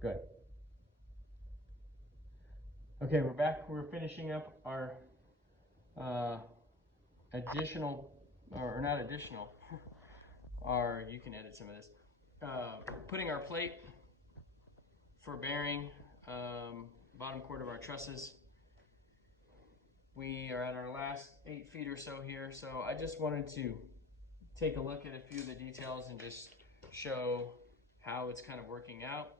Good. Okay, we're back. We're finishing up our additional, or not additional, our, you can edit some of this, putting our plate for bearing bottom chord of our trusses. We are at our last 8 feet or so here, so I just wanted to take a look at a few of the details and just show how it's kind of working out.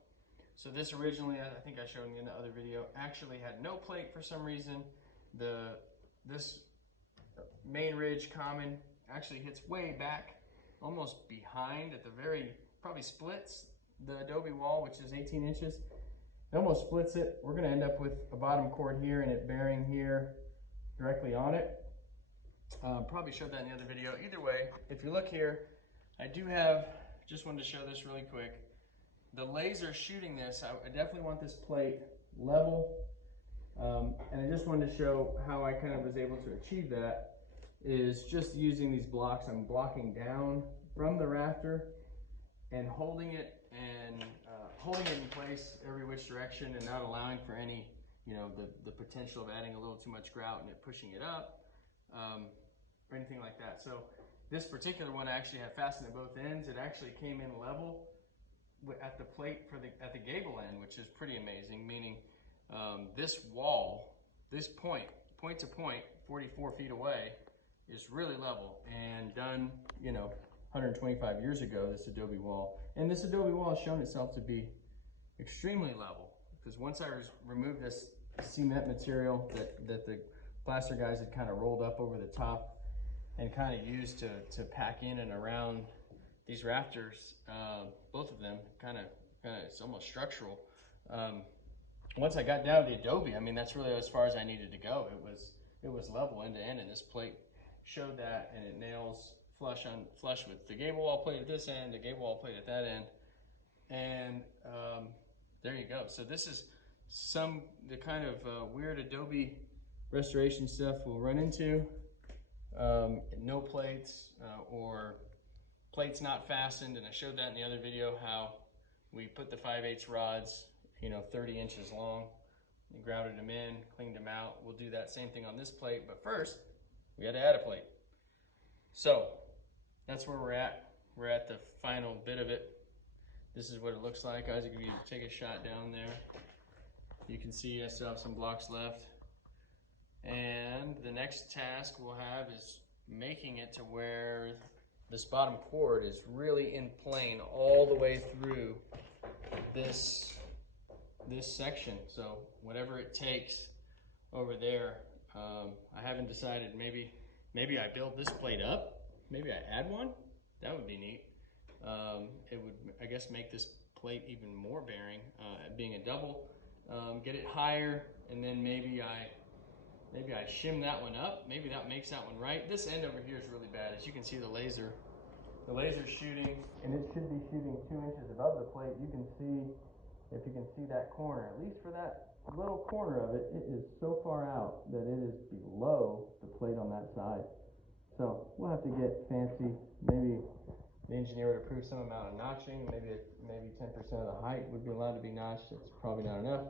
So this originally, I think I showed you in the other video, actually had no plate for some reason. This main ridge common actually hits way back, almost behind at the very, probably splits the Adobe wall, which is 18 inches. It almost splits it. We're going to end up with a bottom chord here and it bearing here directly on it. Probably showed that in the other video. Either way, if you look here, I do have, just wanted to show this really quick. The laser shooting this, I definitely want this plate level. And I just wanted to show how I kind of was able to achieve that is just using these blocks. I'm blocking down from the rafter and holding it in place every which direction and not allowing for any, you know, the potential of adding a little too much grout and it pushing it up or anything like that. So this particular one I actually have fastened at both ends. It actually came in level at the plate for at the gable end, which is pretty amazing, meaning this wall, this point to point, 44 feet away, is really level and done, you know, 125 years ago, this Adobe wall. And this Adobe wall has shown itself to be extremely level, because once I removed this cement material that the plaster guys had kind of rolled up over the top and kind of used to pack in and around these rafters, both of them kind of it's almost structural. Once I got down to the Adobe, I mean, that's really as far as I needed to go. It was level end to end, and this plate showed that, and it nails flush with the gable wall plate at this end, the gable wall plate at that end, and there you go. So this is the kind of weird Adobe restoration stuff we'll run into. No plates or plates not fastened, and I showed that in the other video how we put the 5/8 rods, you know, 30 inches long, and grouted them in, cleaned them out. We'll do that same thing on this plate, but first we had to add a plate. So that's where we're at. We're at the final bit of it. This is what it looks like. Isaac, if you take a shot down there, you can see I still have some blocks left. And the next task we'll have is making it to where this bottom chord is really in plane all the way through this section. So whatever it takes over there, I haven't decided. Maybe I build this plate up. Maybe I add one. That would be neat. It would, I guess, make this plate even more bearing, being a double. Get it higher, and then maybe I shim that one up. Maybe that makes that one right. This end over here is really bad. As you can see, the laser's shooting, and it should be shooting 2 inches above the plate. You can see, if you can see that corner, at least for that little corner of it, it is so far out that it is below the plate on that side. So we'll have to get fancy. Maybe the engineer would approve some amount of notching. Maybe 10% of the height would be allowed to be notched. It's probably not enough.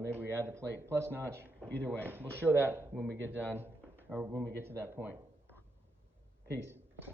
Maybe we add the plate plus notch. Either way, we'll show that when we get done, or when we get to that point. Peace.